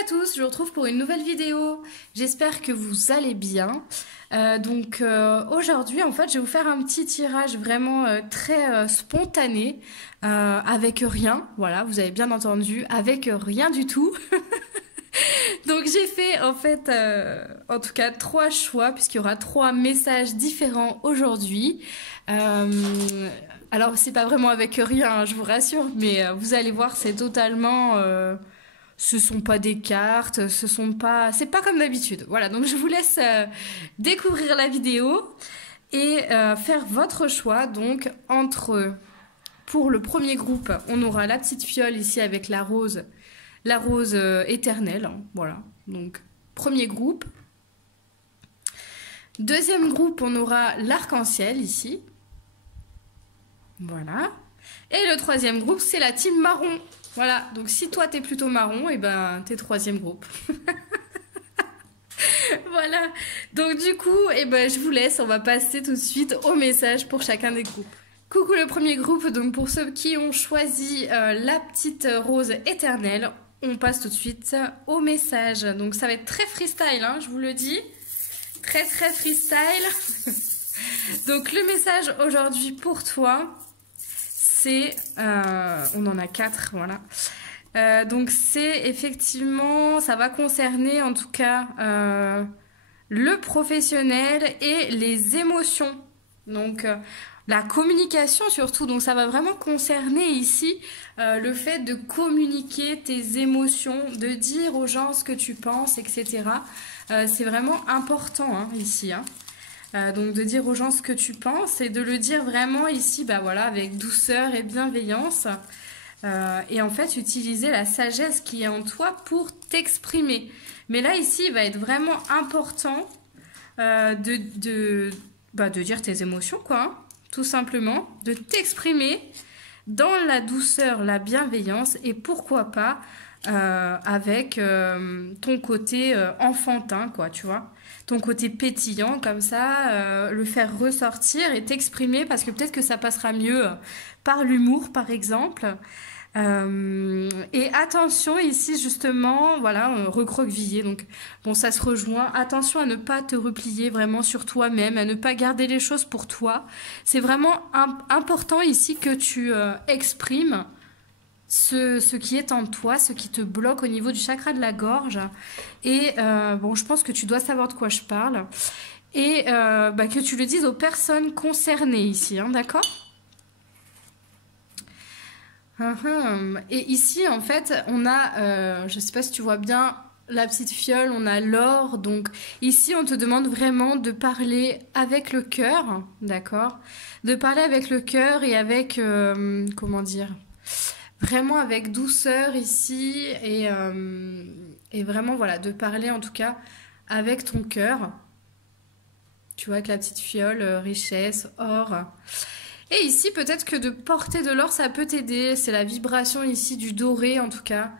à tous, je vous retrouve pour une nouvelle vidéo. J'espère que vous allez bien. Aujourd'hui, en fait, je vais vous faire un petit tirage vraiment très spontané, avec rien. Voilà, vous avez bien entendu, avec rien du tout. Donc j'ai fait en fait, en tout cas, 3 choix puisqu'il y aura 3 messages différents aujourd'hui. Alors c'est pas vraiment avec rien, hein, je vous rassure, mais vous allez voir, c'est totalement. Ce sont pas des cartes, c'est pas comme d'habitude. Voilà, donc je vous laisse découvrir la vidéo et faire votre choix. Donc pour le premier groupe, on aura la petite fiole ici avec la rose éternelle. Hein, voilà, donc premier groupe. Deuxième groupe, on aura l'arc-en-ciel ici. Voilà. Et le troisième groupe, c'est la team marron. Voilà, donc si toi t'es plutôt marron, et ben t'es troisième groupe. Voilà, donc du coup, et ben je vous laisse, on va passer tout de suite au message pour chacun des groupes. Coucou le premier groupe, donc pour ceux qui ont choisi la petite rose éternelle, on passe tout de suite au message. Donc ça va être très freestyle, hein, je vous le dis. Très freestyle. Donc le message aujourd'hui pour toi, c'est, on en a 4, voilà. Donc c'est effectivement, ça va concerner en tout cas le professionnel et les émotions. Donc la communication surtout, donc ça va vraiment concerner ici le fait de communiquer tes émotions, de dire aux gens ce que tu penses, etc. C'est vraiment important hein, ici. Hein. Donc de dire aux gens ce que tu penses et de le dire vraiment ici, bah voilà, avec douceur et bienveillance. Et en fait, utiliser la sagesse qui est en toi pour t'exprimer. Mais là, ici, il va être vraiment important de dire tes émotions, quoi. Hein, tout simplement, de t'exprimer dans la douceur, la bienveillance et pourquoi pas avec ton côté enfantin, quoi, tu vois. Ton côté pétillant, comme ça, le faire ressortir et t'exprimer, parce que peut-être que ça passera mieux par l'humour, par exemple. Et attention, ici, justement, voilà, recroquevillé, donc, bon, ça se rejoint. Attention à ne pas te replier vraiment sur toi-même, à ne pas garder les choses pour toi. C'est vraiment important ici que tu exprimes ce qui est en toi, ce qui te bloque au niveau du chakra de la gorge. Et bon, je pense que tu dois savoir de quoi je parle. Et que tu le dises aux personnes concernées ici, hein, d'accord ? Et ici, en fait, on a, je ne sais pas si tu vois bien la petite fiole, on a l'or. Donc ici, on te demande vraiment de parler avec le cœur, d'accord ? De parler avec le cœur et avec, comment dire ? Vraiment avec douceur ici et vraiment voilà, de parler en tout cas avec ton cœur. Tu vois, avec la petite fiole, richesse, or. Et ici, peut-être que de porter de l'or, ça peut t'aider. C'est la vibration ici du doré en tout cas,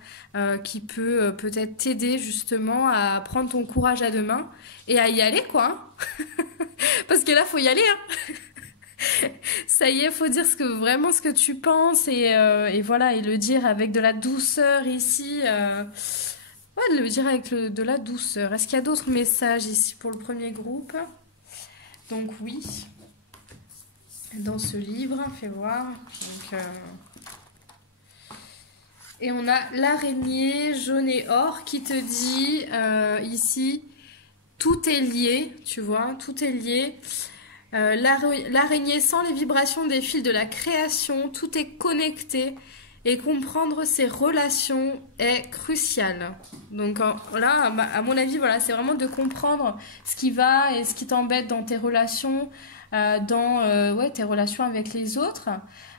qui peut peut-être t'aider justement à prendre ton courage à deux mains et à y aller quoi. Parce que là, faut y aller hein. Ça y est, faut dire vraiment ce que tu penses et voilà, et le dire avec de la douceur ici. Ouais, de le dire avec de la douceur. Est-ce qu'il y a d'autres messages ici pour le premier groupe? Donc oui, dans ce livre, fais voir. Donc, et on a l'araignée jaune et or qui te dit ici, tout est lié, tu vois, tout est lié. L'araignée sent les vibrations des fils de la création, tout est connecté et comprendre ces relations est crucial. Donc là, à mon avis, voilà, c'est vraiment de comprendre ce qui va et ce qui t'embête dans tes relations, dans tes relations avec les autres,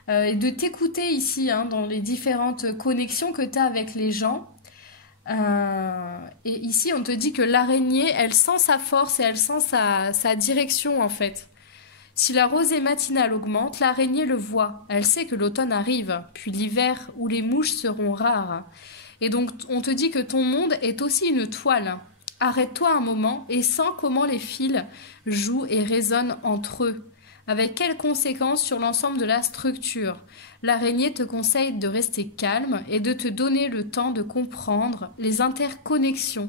et de t'écouter ici, hein, dans les différentes connexions que tu as avec les gens. Et ici, on te dit que l'araignée, elle sent sa force et elle sent sa direction en fait. Si la rosée matinale augmente, l'araignée le voit. Elle sait que l'automne arrive, puis l'hiver où les mouches seront rares. Et donc, on te dit que ton monde est aussi une toile. Arrête-toi un moment et sens comment les fils jouent et résonnent entre eux. Avec quelles conséquences sur l'ensemble de la structure? L'araignée te conseille de rester calme et de te donner le temps de comprendre les interconnexions.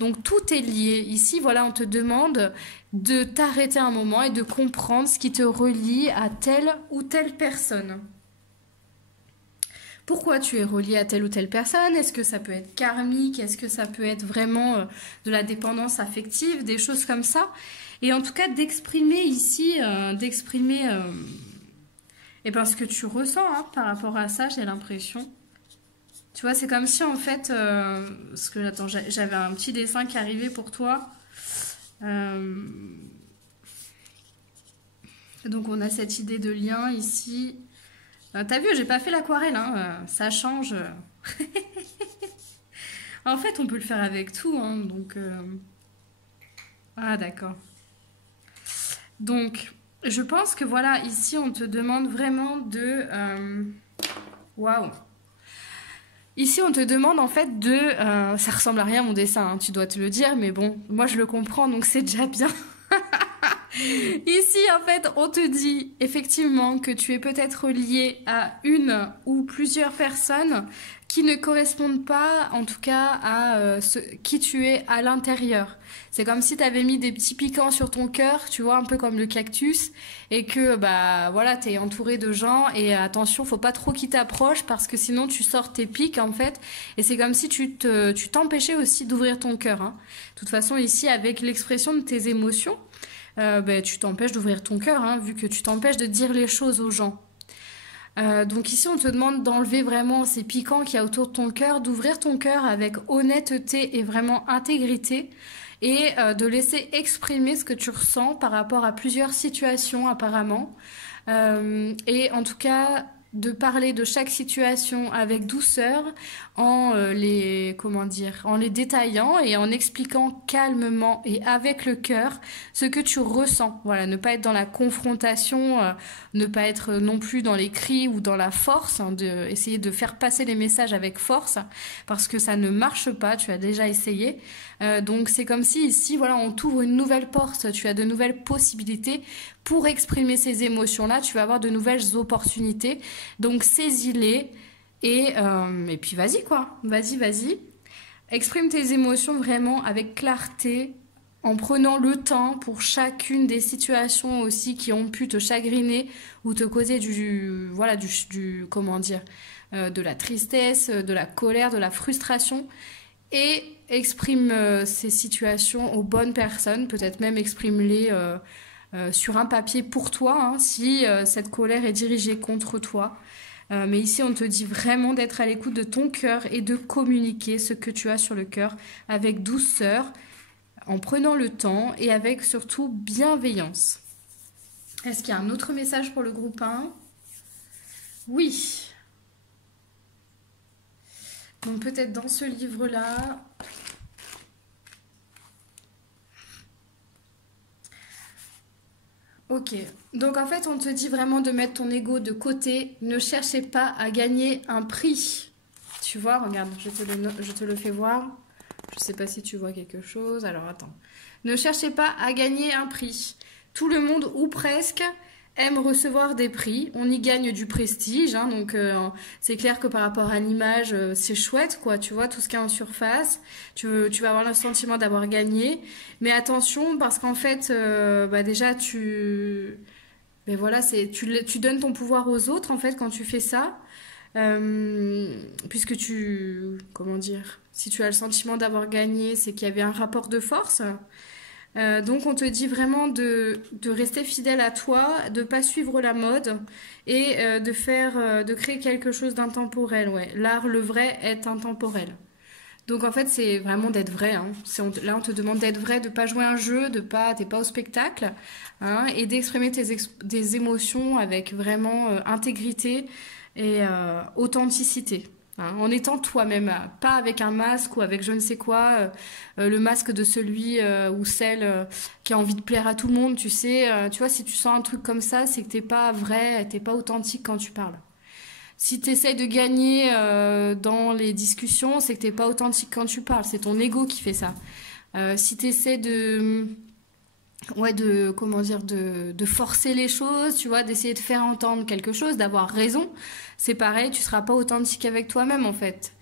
Donc tout est lié. Ici, voilà, on te demande de t'arrêter un moment et de comprendre ce qui te relie à telle ou telle personne. Pourquoi tu es relié à telle ou telle personne? Est-ce que ça peut être karmique? Est-ce que ça peut être vraiment de la dépendance affective? Des choses comme ça. Et en tout cas, d'exprimer ici, ce que tu ressens hein, par rapport à ça, j'ai l'impression. Tu vois, c'est comme si en fait, attends, j'avais un petit dessin qui arrivait pour toi. Donc on a cette idée de lien ici. T'as vu, j'ai pas fait l'aquarelle, hein, ça change. En fait, on peut le faire avec tout, hein, donc... Ah, d'accord. Donc, je pense que voilà, ici, on te demande vraiment de... Waouh! Ici, on te demande en fait de... ça ressemble à rien mon dessin, hein, tu dois te le dire, mais bon, moi je le comprends, donc c'est déjà bien. Ici, en fait, on te dit effectivement que tu es peut-être lié à une ou plusieurs personnes qui ne correspondent pas, en tout cas, à qui tu es à l'intérieur. C'est comme si tu avais mis des petits piquants sur ton cœur, tu vois, un peu comme le cactus, et que, bah, voilà, tu es entouré de gens, et attention, faut pas trop qu'ils t'approchent, parce que sinon tu sors tes pics, en fait, et c'est comme si tu t'empêchais aussi d'ouvrir ton cœur, hein. De toute façon, ici, avec l'expression de tes émotions, tu t'empêches d'ouvrir ton cœur, hein, vu que tu t'empêches de dire les choses aux gens. Donc ici, on te demande d'enlever vraiment ces piquants qu'il y a autour de ton cœur, d'ouvrir ton cœur avec honnêteté et vraiment intégrité, et de laisser exprimer ce que tu ressens par rapport à plusieurs situations apparemment. Et en tout cas, de parler de chaque situation avec douceur en les détaillant et en expliquant calmement et avec le cœur ce que tu ressens. Voilà, ne pas être dans la confrontation, ne pas être non plus dans les cris ou dans la force, hein, essayer de faire passer les messages avec force parce que ça ne marche pas, tu as déjà essayé. Donc c'est comme si ici, voilà, on t'ouvre une nouvelle porte, tu as de nouvelles possibilités pour exprimer ces émotions-là, tu vas avoir de nouvelles opportunités. Donc saisis-les et puis vas-y quoi, vas-y. Exprime tes émotions vraiment avec clarté, en prenant le temps pour chacune des situations aussi qui ont pu te chagriner ou te causer de la tristesse, de la colère, de la frustration. Et exprime ces situations aux bonnes personnes, peut-être même exprime-les sur un papier pour toi, hein, si cette colère est dirigée contre toi. Mais ici, on te dit vraiment d'être à l'écoute de ton cœur et de communiquer ce que tu as sur le cœur avec douceur, en prenant le temps et avec surtout bienveillance. Est-ce qu'il y a un autre message pour le groupe 1? Oui. Donc peut-être dans ce livre-là... Ok, donc en fait on te dit vraiment de mettre ton ego de côté, ne cherchez pas à gagner un prix. Tu vois, regarde, je te le fais voir. Je sais pas si tu vois quelque chose, alors attends. Ne cherchez pas à gagner un prix. Tout le monde, ou presque, aime recevoir des prix. On y gagne du prestige, hein, donc c'est clair que par rapport à l'image, c'est chouette, quoi. Tu vois, tout ce qui est en surface, tu vas avoir le sentiment d'avoir gagné. Mais attention, parce qu'en fait, déjà, tu donnes ton pouvoir aux autres, en fait, quand tu fais ça. Puisque si tu as le sentiment d'avoir gagné, c'est qu'il y avait un rapport de force. Donc on te dit vraiment de rester fidèle à toi, de pas suivre la mode et de créer quelque chose d'intemporel. Ouais. L'art, le vrai, est intemporel. Donc en fait c'est vraiment d'être vrai. Hein. Là on te demande d'être vrai, de pas jouer un jeu, t'es pas au spectacle, hein, et d'exprimer des émotions avec vraiment intégrité et authenticité. Hein, en étant toi-même, pas avec un masque ou avec je ne sais quoi, le masque de celui ou celle qui a envie de plaire à tout le monde, tu sais. Tu vois, si tu sens un truc comme ça, c'est que t'es pas vrai, t'es pas authentique quand tu parles. Si tu essaies de gagner dans les discussions, c'est que t'es pas authentique quand tu parles, c'est ton ego qui fait ça. Si tu essaies ouais, comment dire, de forcer les choses, tu vois, d'essayer de faire entendre quelque chose, d'avoir raison. C'est pareil, tu seras pas authentique avec toi-même en fait.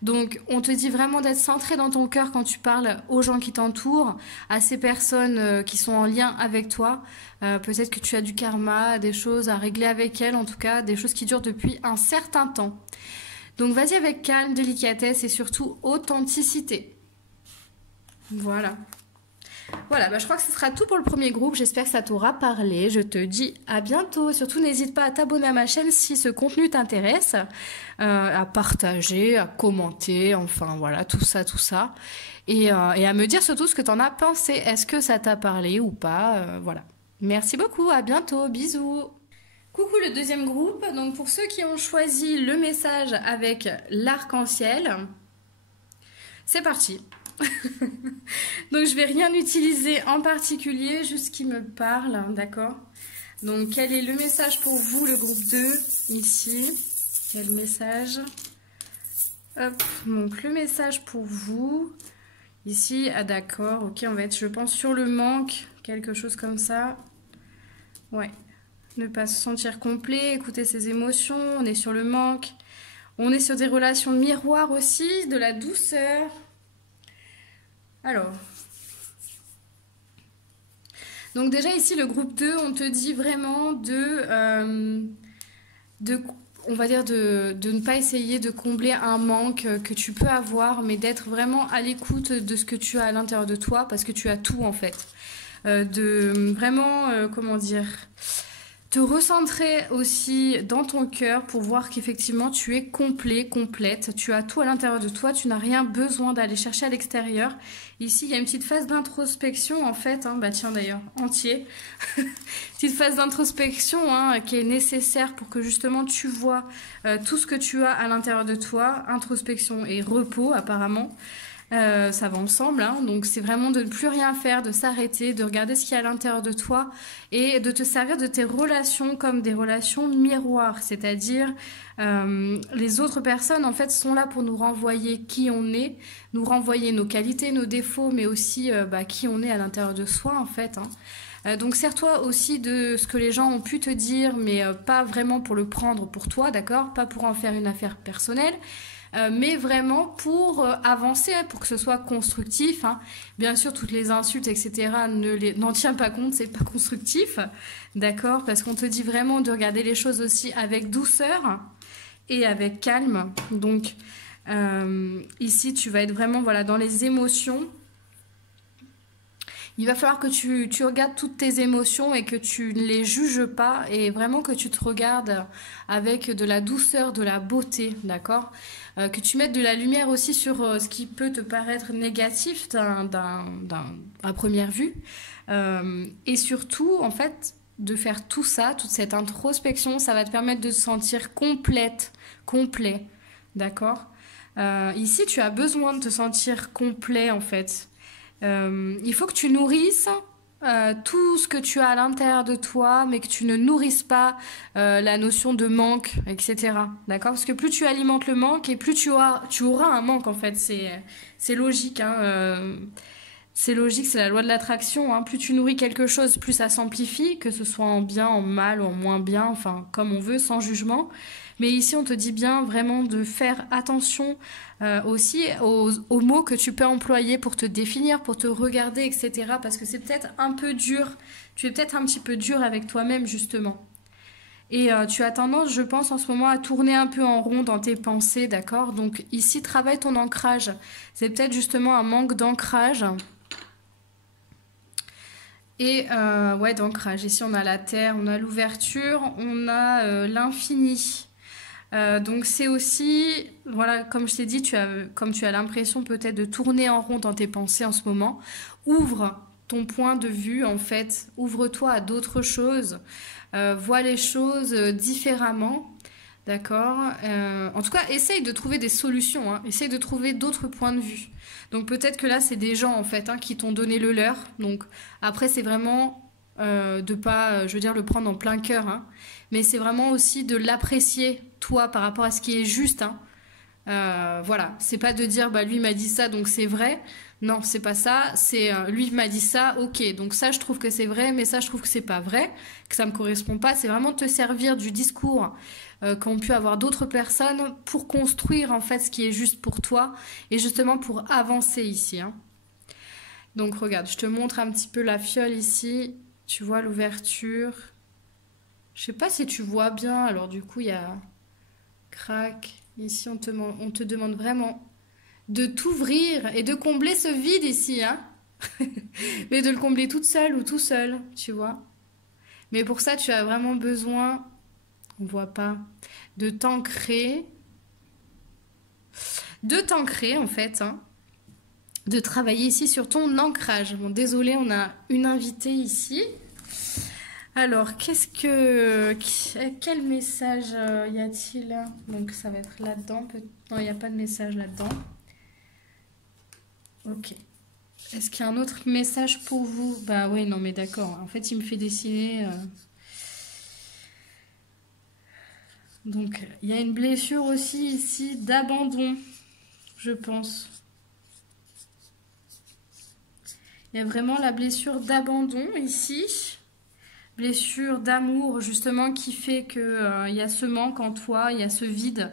Donc, on te dit vraiment d'être centré dans ton cœur quand tu parles aux gens qui t'entourent, à ces personnes qui sont en lien avec toi. Peut-être que tu as du karma, des choses à régler avec elles, en tout cas, des choses qui durent depuis un certain temps. Donc, vas-y avec calme, délicatesse et surtout authenticité. Voilà. Voilà, bah, je crois que ce sera tout pour le premier groupe. J'espère que ça t'aura parlé. Je te dis à bientôt. Surtout, n'hésite pas à t'abonner à ma chaîne si ce contenu t'intéresse, à partager, à commenter, enfin voilà, tout ça, tout ça. Et à me dire surtout ce que t'en as pensé. Est-ce que ça t'a parlé ou pas voilà. Merci beaucoup, à bientôt, bisous. Coucou le deuxième groupe. Donc pour ceux qui ont choisi le message avec l'arc-en-ciel, c'est parti. Donc je vais rien utiliser en particulier, juste ce qui me parle, hein, d'accord? Donc quel est le message pour vous, le groupe 2, ici? Quel message? Hop, donc le message pour vous, ici, ah d'accord, ok, on va être, je pense, sur le manque, quelque chose comme ça. Ouais, ne pas se sentir complet, écouter ses émotions, on est sur le manque. On est sur des relations de miroir aussi, de la douceur. Alors, donc déjà ici le groupe 2, on te dit vraiment on va dire de ne pas essayer de combler un manque que tu peux avoir, mais d'être vraiment à l'écoute de ce que tu as à l'intérieur de toi, parce que tu as tout en fait. De vraiment, comment dire, te recentrer aussi dans ton cœur pour voir qu'effectivement tu es complet, complète, tu as tout à l'intérieur de toi, tu n'as rien besoin d'aller chercher à l'extérieur. Ici il y a une petite phase d'introspection en fait, hein, bah tiens d'ailleurs, entier, petite phase d'introspection hein, qui est nécessaire pour que justement tu vois tout ce que tu as à l'intérieur de toi, introspection et repos apparemment. Ça va ensemble, hein. Donc c'est vraiment de ne plus rien faire, de s'arrêter, de regarder ce qu'il y a à l'intérieur de toi et de te servir de tes relations comme des relations miroirs, c'est-à-dire les autres personnes en fait sont là pour nous renvoyer qui on est, nous renvoyer nos qualités, nos défauts, mais aussi qui on est à l'intérieur de soi en fait, hein. Donc sers-toi aussi de ce que les gens ont pu te dire, mais pas vraiment pour le prendre pour toi, d'accord? Pas pour en faire une affaire personnelle. Mais vraiment pour avancer, pour que ce soit constructif, hein. Bien sûr, toutes les insultes, etc., n'en tiens pas compte, c'est pas constructif, d'accord? Parce qu'on te dit vraiment de regarder les choses aussi avec douceur et avec calme. Donc, ici, tu vas être vraiment voilà, dans les émotions. Il va falloir que tu regardes toutes tes émotions et que tu ne les juges pas et vraiment que tu te regardes avec de la douceur, de la beauté, d'accord? Que tu mettes de la lumière aussi sur ce qui peut te paraître négatif à première vue. Et surtout, en fait, de faire tout ça, toute cette introspection, ça va te permettre de te sentir complète, complet, d'accord? Ici, tu as besoin de te sentir complet, en fait. Il faut que tu nourrisses tout ce que tu as à l'intérieur de toi, mais que tu ne nourrisses pas la notion de manque, etc. D'accord? Parce que plus tu alimentes le manque et plus tu auras un manque en fait. C'est logique, hein, c'est logique, c'est la loi de l'attraction, hein. Plus tu nourris quelque chose, plus ça s'amplifie, que ce soit en bien, en mal ou en moins bien, enfin comme on veut, sans jugement. Mais ici, on te dit bien vraiment de faire attention aussi aux mots que tu peux employer pour te définir, pour te regarder, etc. Parce que c'est peut-être un peu dur, tu es peut-être un petit peu dur avec toi-même, justement. Et tu as tendance, je pense, en ce moment à tourner un peu en rond dans tes pensées, d'accord? Donc ici, travaille ton ancrage. C'est peut-être justement un manque d'ancrage. Et ouais, d'ancrage. Ici, on a la terre, on a l'ouverture, on a l'infini. Donc c'est aussi, voilà, comme je t'ai dit, comme tu as l'impression peut-être de tourner en rond dans tes pensées en ce moment, ouvre ton point de vue en fait, ouvre-toi à d'autres choses, vois les choses différemment, d'accord? En tout cas, essaye de trouver des solutions, hein, essaye de trouver d'autres points de vue. Donc peut-être que là, c'est des gens en fait hein, qui t'ont donné le leur, donc après c'est vraiment de pas, je veux dire, le prendre en plein cœur, hein, mais c'est vraiment aussi de l'apprécier toi par rapport à ce qui est juste, hein. Voilà, c'est pas de dire bah lui m'a dit ça donc c'est vrai. Non, c'est pas ça. C'est lui m'a dit ça, ok. Donc ça, je trouve que c'est vrai, mais ça, je trouve que c'est pas vrai, que ça me correspond pas. C'est vraiment te servir du discours qu'ont pu avoir d'autres personnes pour construire en fait ce qui est juste pour toi et justement pour avancer ici. Hein. Donc regarde, je te montre un petit peu la fiole ici. Tu vois l'ouverture. Je sais pas si tu vois bien. Alors du coup, il y a crac. Ici, on te demande vraiment de t'ouvrir et de combler ce vide ici, hein. Mais de le combler toute seule ou tout seul, tu vois. Mais pour ça, tu as vraiment besoin, on voit pas, de t'ancrer en fait, hein. De travailler ici sur ton ancrage. Bon, désolé, on a une invitée ici. Alors, quel message y a-t-il? Donc, ça va être là-dedans. Non, il n'y a pas de message là-dedans. Ok. Est-ce qu'il y a un autre message pour vous? Bah oui, non, mais d'accord. En fait, il me fait dessiner. Donc, il y a une blessure aussi ici d'abandon, je pense. Il y a vraiment la blessure d'abandon ici. Blessure d'amour, justement, qui fait que y a ce manque en toi, il y a ce vide.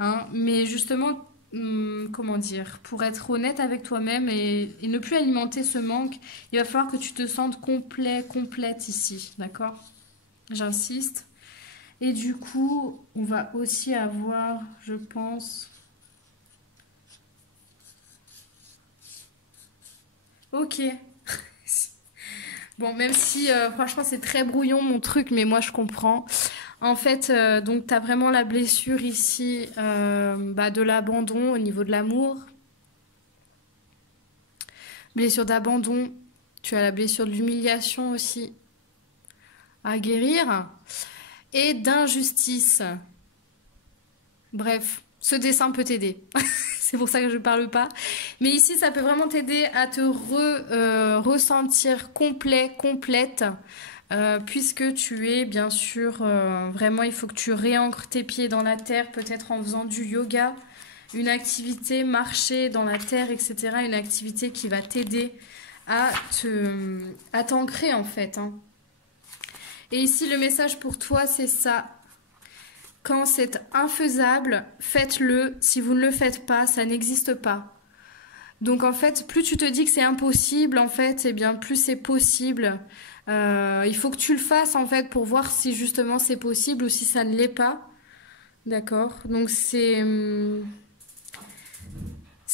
Hein. Mais justement, comment dire, pour être honnête avec toi-même et ne plus alimenter ce manque, il va falloir que tu te sentes complète ici, d'accord? J'insiste. Et du coup, on va aussi avoir, je pense... Ok. Bon, même si franchement c'est très brouillon mon truc, mais moi je comprends. En fait, donc tu as vraiment la blessure ici de l'abandon au niveau de l'amour. Blessure d'abandon. Tu as la blessure de l'humiliation aussi à guérir. Et d'injustice. Bref, ce dessin peut t'aider. C'est pour ça que je ne parle pas. Mais ici, ça peut vraiment t'aider à te ressentir complète. Puisque tu es, bien sûr, vraiment, il faut que tu réancres tes pieds dans la terre, peut-être en faisant du yoga, une activité, marcher dans la terre, etc. Une activité qui va t'aider à t'ancrer, en fait. Hein. Et ici, le message pour toi, c'est ça. Quand c'est infaisable, faites-le. Si vous ne le faites pas, ça n'existe pas. Donc en fait, plus tu te dis que c'est impossible, en fait, eh bien plus c'est possible. Il faut que tu le fasses en fait pour voir si justement c'est possible ou si ça ne l'est pas. D'accord? Donc c'est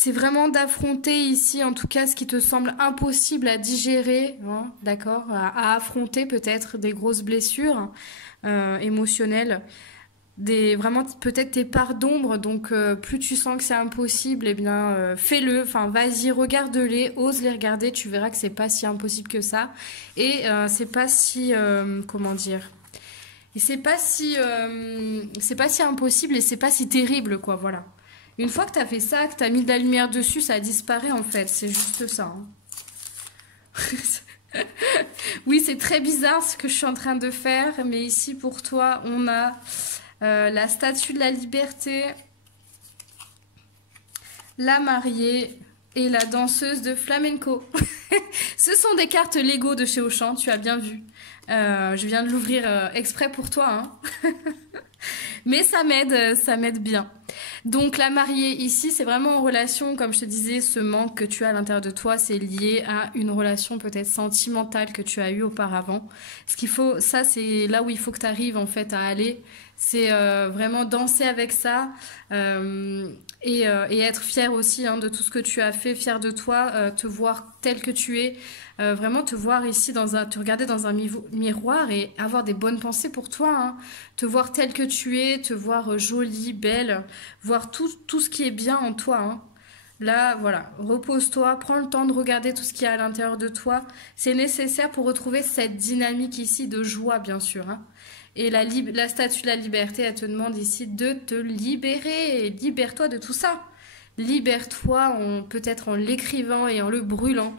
vraiment d'affronter ici, en tout cas, ce qui te semble impossible à digérer, hein, d'accord? À affronter peut-être des grosses blessures émotionnelles. Vraiment peut-être tes parts d'ombre, donc plus tu sens que c'est impossible, eh bien fais-le, enfin vas-y, regarde-les, ose les regarder, tu verras que c'est pas si impossible que ça, et c'est pas si, comment dire, et c'est pas si impossible et c'est pas si terrible, quoi, voilà. Une fois que t'as fait ça, que t'as mis de la lumière dessus, ça disparaît en fait, c'est juste ça. Hein. Oui, c'est très bizarre ce que je suis en train de faire, mais ici pour toi, on a... la statue de la liberté, la mariée et la danseuse de flamenco. Ce sont des cartes Lego de chez Auchan, tu as bien vu. Je viens de l'ouvrir exprès pour toi. Hein. Mais ça m'aide bien. Donc la mariée ici, c'est vraiment en relation, comme je te disais, ce manque que tu as à l'intérieur de toi, c'est lié à une relation peut-être sentimentale que tu as eue auparavant. Ce qu'il faut, ça c'est là où il faut que tu arrives en fait à aller. C'est vraiment danser avec ça et être fier aussi hein, de tout ce que tu as fait, fier de toi, te voir tel que tu es, vraiment te voir ici, te regarder dans un miroir et avoir des bonnes pensées pour toi, hein, te voir tel que tu es, te voir jolie, belle, voir tout ce qui est bien en toi. Hein. Là, voilà, repose-toi, prends le temps de regarder tout ce qu'il y a à l'intérieur de toi. C'est nécessaire pour retrouver cette dynamique ici de joie, bien sûr. Hein. Et la statue de la liberté, elle te demande ici de te libérer. Libère-toi de tout ça. Libère-toi peut-être en l'écrivant et en le brûlant.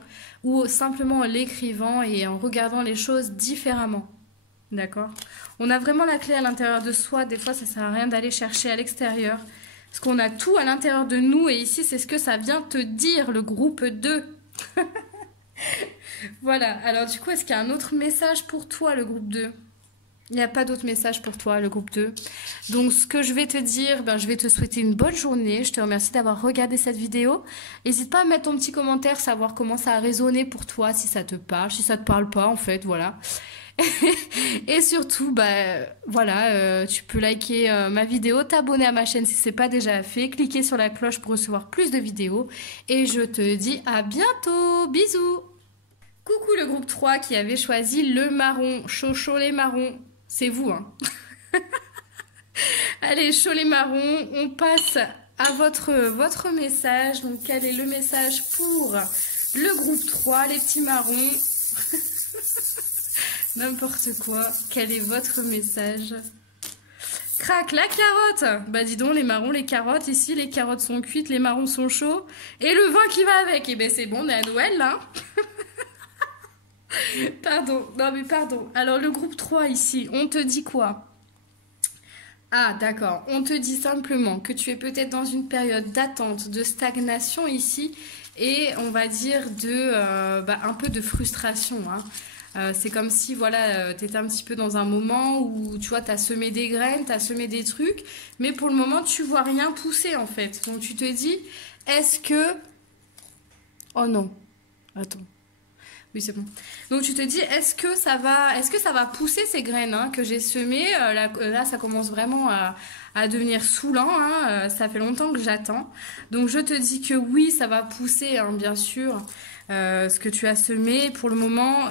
Ou simplement en l'écrivant et en regardant les choses différemment. D'accord? On a vraiment la clé à l'intérieur de soi. Des fois, ça sert à rien d'aller chercher à l'extérieur. Parce qu'on a tout à l'intérieur de nous et ici, c'est ce que ça vient te dire, le groupe 2. Voilà, alors du coup, est-ce qu'il y a un autre message pour toi, le groupe 2? Il n'y a pas d'autre message pour toi, le groupe 2. Donc, ce que je vais te dire, ben, je vais te souhaiter une bonne journée. Je te remercie d'avoir regardé cette vidéo. N'hésite pas à mettre ton petit commentaire, savoir comment ça a résonné pour toi, si ça te parle, si ça te parle pas, en fait, voilà. Et surtout, bah, voilà, tu peux liker ma vidéo, t'abonner à ma chaîne si c'est pas déjà fait, cliquer sur la cloche pour recevoir plus de vidéos. Et je te dis à bientôt. Bisous. Coucou le groupe 3 qui avait choisi le marron. Chaud les marrons. C'est vous, hein. Allez, chaud les marrons, on passe à votre message. Donc, quel est le message pour le groupe 3, les petits marrons? N'importe quoi. Quel est votre message? Crac, la carotte! Bah dis donc, les marrons, les carottes, ici, les carottes sont cuites, les marrons sont chauds. Et le vin qui va avec. Et ben c'est bon, on est à Noël, là. Pardon, non mais pardon. Alors le groupe 3 ici, on te dit quoi? Ah d'accord, on te dit simplement que tu es peut-être dans une période d'attente, de stagnation ici, et on va dire un peu de frustration, hein. C'est comme si voilà, tu étais un petit peu dans un moment où tu vois, tu as semé des graines, tu as semé des trucs, mais pour le moment tu vois rien pousser en fait. Donc tu te dis, est-ce que... Oh non, attends. Oui, c'est bon. Donc tu te dis, est-ce que ça va pousser ces graines hein, que j'ai semées? Là, ça commence vraiment à devenir saoulant. Hein, ça fait longtemps que j'attends. Donc je te dis que oui, ça va pousser, hein, bien sûr, ce que tu as semé. Pour le moment,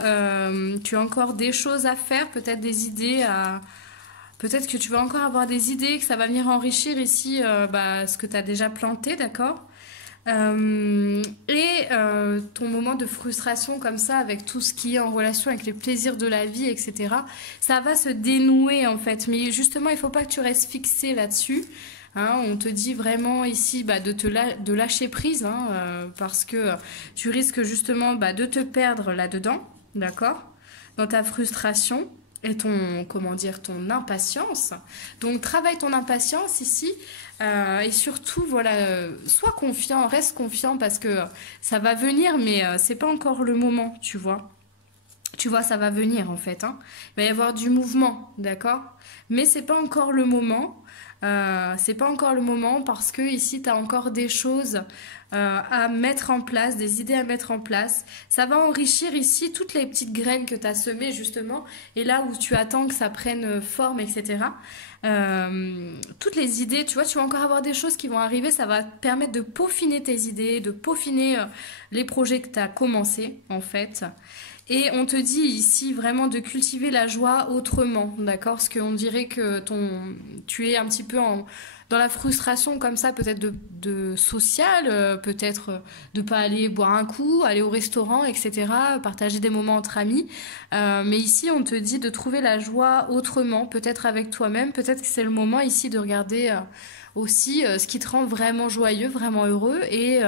tu as encore des choses à faire, peut-être des idées à... Peut-être que tu vas encore avoir des idées, que ça va venir enrichir ici ce que tu as déjà planté, d'accord? Ton moment de frustration comme ça avec tout ce qui est en relation avec les plaisirs de la vie, etc. Ça va se dénouer en fait. Mais justement, il ne faut pas que tu restes fixé là-dessus. Hein, on te dit vraiment ici de lâcher prise parce que tu risques justement de te perdre là-dedans, d'accord? Dans ta frustration. Et ton impatience. Donc, travaille ton impatience ici. Et surtout, voilà, sois confiant, reste confiant parce que ça va venir, mais c'est pas encore le moment, tu vois. Tu vois, ça va venir en fait. Hein. Il va y avoir du mouvement, d'accord? Mais c'est pas encore le moment. C'est pas encore le moment parce que ici, tu as encore des choses à mettre en place, des idées à mettre en place. Ça va enrichir ici toutes les petites graines que tu as semées justement et là où tu attends que ça prenne forme, etc. Toutes les idées, tu vois, tu vas encore avoir des choses qui vont arriver, ça va te permettre de peaufiner tes idées, de peaufiner les projets que tu as commencés en fait. Et on te dit ici vraiment de cultiver la joie autrement, d'accord? Parce qu'on dirait que tu es un petit peu dans la frustration comme ça, peut-être de social, peut-être de pas aller boire un coup, aller au restaurant, etc., partager des moments entre amis. Mais ici, on te dit de trouver la joie autrement, peut-être avec toi-même, peut-être que c'est le moment ici de regarder... aussi ce qui te rend vraiment joyeux, vraiment heureux et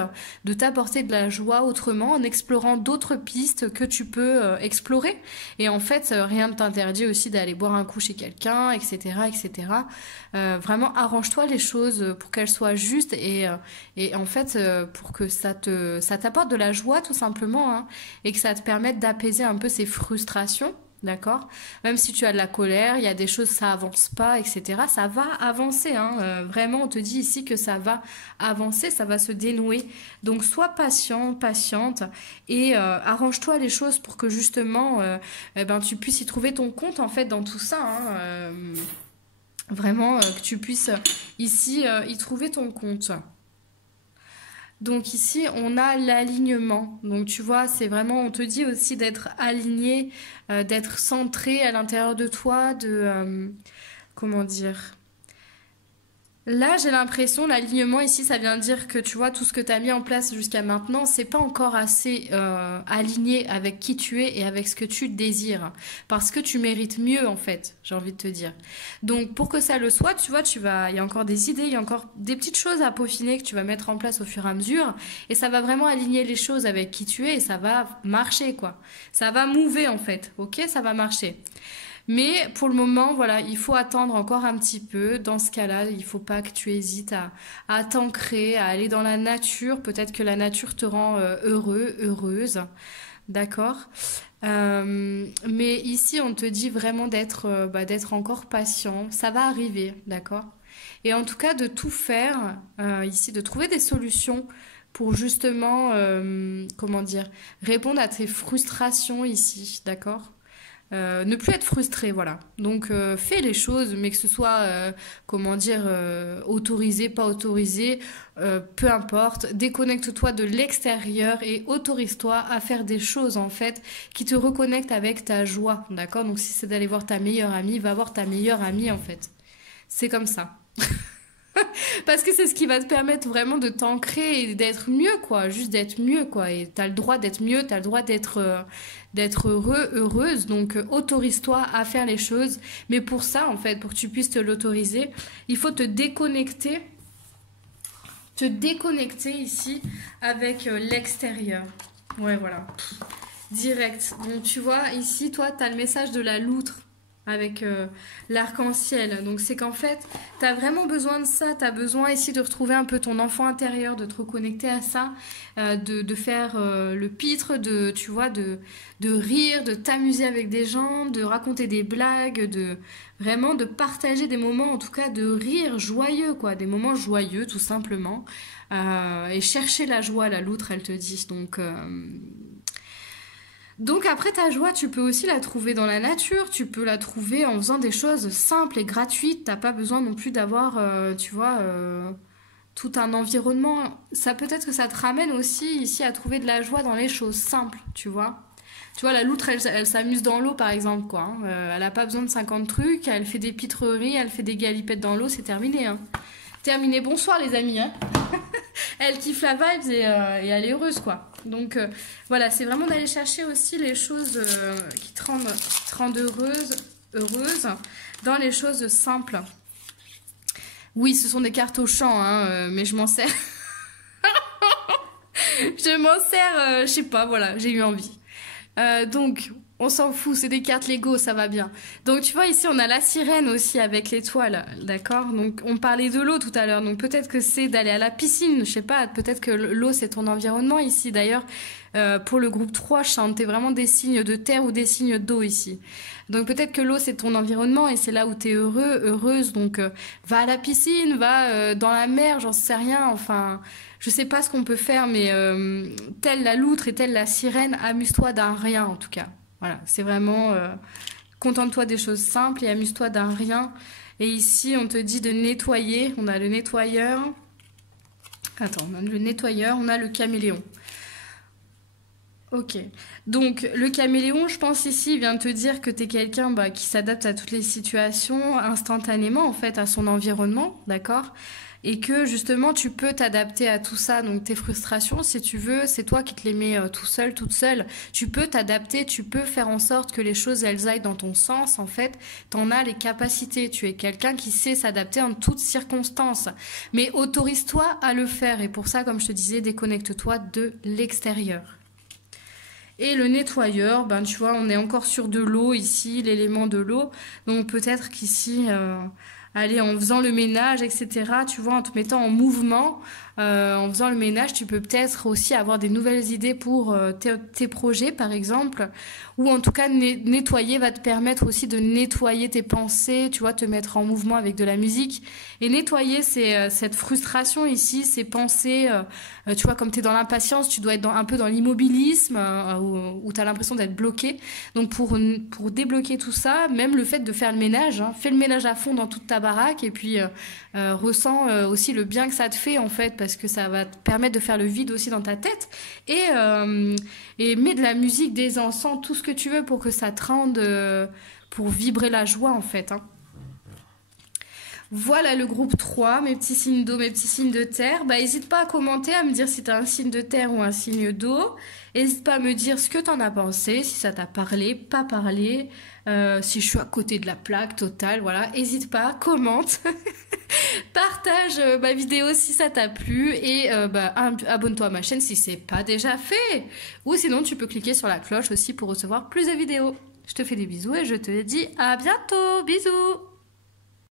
de t'apporter de la joie autrement en explorant d'autres pistes que tu peux explorer. Et en fait, rien ne t'interdit aussi d'aller boire un coup chez quelqu'un, etc., etc. Vraiment, arrange-toi les choses pour qu'elles soient justes et en fait, pour que ça t'apporte de la joie tout simplement hein, et que ça te permette d'apaiser un peu ces frustrations. D'accord? Même si tu as de la colère, il y a des choses, ça avance pas, etc. Ça va avancer, hein. Vraiment, on te dit ici que ça va avancer, ça va se dénouer. Donc, sois patient, patiente et arrange-toi les choses pour que justement, tu puisses y trouver ton compte en fait dans tout ça. Hein. Vraiment, que tu puisses ici y trouver ton compte. Donc ici, on a l'alignement. Donc tu vois, c'est vraiment, on te dit aussi d'être aligné, d'être centré à l'intérieur de toi, comment dire... Là, j'ai l'impression, l'alignement ici, ça vient dire que tu vois, tout ce que tu as mis en place jusqu'à maintenant, c'est pas encore assez aligné avec qui tu es et avec ce que tu désires. Parce que tu mérites mieux, en fait, j'ai envie de te dire. Donc, pour que ça le soit, tu vois, il y a encore des idées, il y a encore des petites choses à peaufiner que tu vas mettre en place au fur et à mesure. Et ça va vraiment aligner les choses avec qui tu es et ça va marcher, quoi. Ça va mouver, en fait, ok? Ça va marcher. Mais pour le moment, voilà, il faut attendre encore un petit peu. Dans ce cas-là, il faut pas que tu hésites à t'ancrer, à aller dans la nature. Peut-être que la nature te rend heureux, heureuse. D'accord? Mais ici, on te dit vraiment d'être encore patient. Ça va arriver, d'accord? Et en tout cas, de tout faire ici, de trouver des solutions pour justement, comment dire, répondre à tes frustrations ici, d'accord? Ne plus être frustré, voilà. Donc, fais les choses, mais que ce soit, comment dire, autorisé, pas autorisé, peu importe. Déconnecte-toi de l'extérieur et autorise-toi à faire des choses, en fait, qui te reconnectent avec ta joie, d'accord? Donc, si c'est d'aller voir ta meilleure amie, va voir ta meilleure amie, en fait. C'est comme ça. Parce que c'est ce qui va te permettre vraiment de t'ancrer et d'être mieux, quoi. Juste d'être mieux, quoi. Et t'as le droit d'être mieux, t'as le droit d'être heureux, heureuse. Donc, autorise-toi à faire les choses. Mais pour ça, en fait, pour que tu puisses te l'autoriser, il faut te déconnecter. Te déconnecter ici avec l'extérieur. Ouais, voilà. Direct. Donc, tu vois, ici, toi, t'as le message de la loutre avec l'arc-en-ciel. Donc c'est qu'en fait, tu as vraiment besoin de ça, tu as besoin ici de retrouver un peu ton enfant intérieur, de te reconnecter à ça, de faire le pitre, tu vois, de rire, de t'amuser avec des gens, de raconter des blagues, de vraiment de partager des moments, en tout cas de rire joyeux, quoi, des moments joyeux tout simplement. Et chercher la joie, la loutre, elle te dit. Donc après ta joie, tu peux aussi la trouver dans la nature, tu peux la trouver en faisant des choses simples et gratuites, t'as pas besoin non plus d'avoir, tu vois, tout un environnement. Ça peut-être que ça te ramène aussi ici à trouver de la joie dans les choses simples, tu vois. Tu vois, la loutre, elle s'amuse dans l'eau par exemple, quoi. Hein. Elle a pas besoin de 50 trucs, elle fait des pitreries, elle fait des galipettes dans l'eau, c'est terminé. Hein. Terminé, bonsoir les amis. Hein. Elle kiffe la vibe et elle est heureuse, quoi. Donc voilà, c'est vraiment d'aller chercher aussi les choses qui te rendent heureuse dans les choses simples. Oui, ce sont des cartes au champ, hein, mais je m'en sers. Je m'en sers, je sais pas, voilà, j'ai eu envie. Donc, on s'en fout, c'est des cartes Lego, ça va bien. Donc, tu vois, ici, on a la sirène aussi avec l'étoile, d'accord? Donc, on parlait de l'eau tout à l'heure, donc peut-être que c'est d'aller à la piscine, je sais pas, peut-être que l'eau, c'est ton environnement ici. D'ailleurs, pour le groupe 3, je sentais vraiment des signes de terre ou des signes d'eau ici. Donc, peut-être que l'eau, c'est ton environnement et c'est là où t'es heureuse. Donc, va à la piscine, va dans la mer, j'en sais rien, enfin... Je sais pas ce qu'on peut faire, mais telle la loutre et telle la sirène, amuse-toi d'un rien en tout cas. Voilà, c'est vraiment contente-toi des choses simples et amuse-toi d'un rien. Et ici, on te dit de nettoyer. On a le nettoyeur. Attends, on a le nettoyeur, on a le caméléon. Ok, donc le caméléon, je pense ici, il vient te dire que tu es quelqu'un qui s'adapte à toutes les situations instantanément, en fait, à son environnement, d'accord? Et que justement, tu peux t'adapter à tout ça, donc tes frustrations, si tu veux, c'est toi qui te les mets tout seul, toute seule. Tu peux t'adapter, tu peux faire en sorte que les choses, elles aillent dans ton sens, en fait. T'en as les capacités, tu es quelqu'un qui sait s'adapter en toutes circonstances. Mais autorise-toi à le faire, et pour ça, comme je te disais, déconnecte-toi de l'extérieur. Et le nettoyeur, ben tu vois, on est encore sur de l'eau ici, l'élément de l'eau. Donc peut-être qu'ici, allez, en faisant le ménage, etc., tu vois, en te mettant en mouvement, en faisant le ménage, tu peux peut-être aussi avoir des nouvelles idées pour tes projets, par exemple. Ou en tout cas, nettoyer va te permettre aussi de nettoyer tes pensées, tu vois, te mettre en mouvement avec de la musique. Et nettoyer, c'est cette frustration ici, ces pensées, tu vois, comme tu es dans l'impatience, tu dois être un peu dans l'immobilisme, où tu as l'impression d'être bloqué. Donc pour débloquer tout ça, même le fait de faire le ménage, hein, fais le ménage à fond dans toute ta baraque et puis ressens aussi le bien que ça te fait, en fait, parce que ça va te permettre de faire le vide aussi dans ta tête. Et mets de la musique, des encens, tout ce que tu veux pour que ça te rende, pour vibrer la joie, en fait. Hein. Voilà le groupe 3, mes petits signes d'eau, mes petits signes de terre. Bah, n'hésite pas à commenter, à me dire si tu as un signe de terre ou un signe d'eau. N'hésite pas à me dire ce que tu en as pensé, si ça t'a parlé, pas parlé, si je suis à côté de la plaque totale, voilà. N'hésite pas, commente, partage ma vidéo si ça t'a plu et abonne-toi à ma chaîne si c'est pas déjà fait. Ou sinon, tu peux cliquer sur la cloche aussi pour recevoir plus de vidéos. Je te fais des bisous et je te dis à bientôt. Bisous.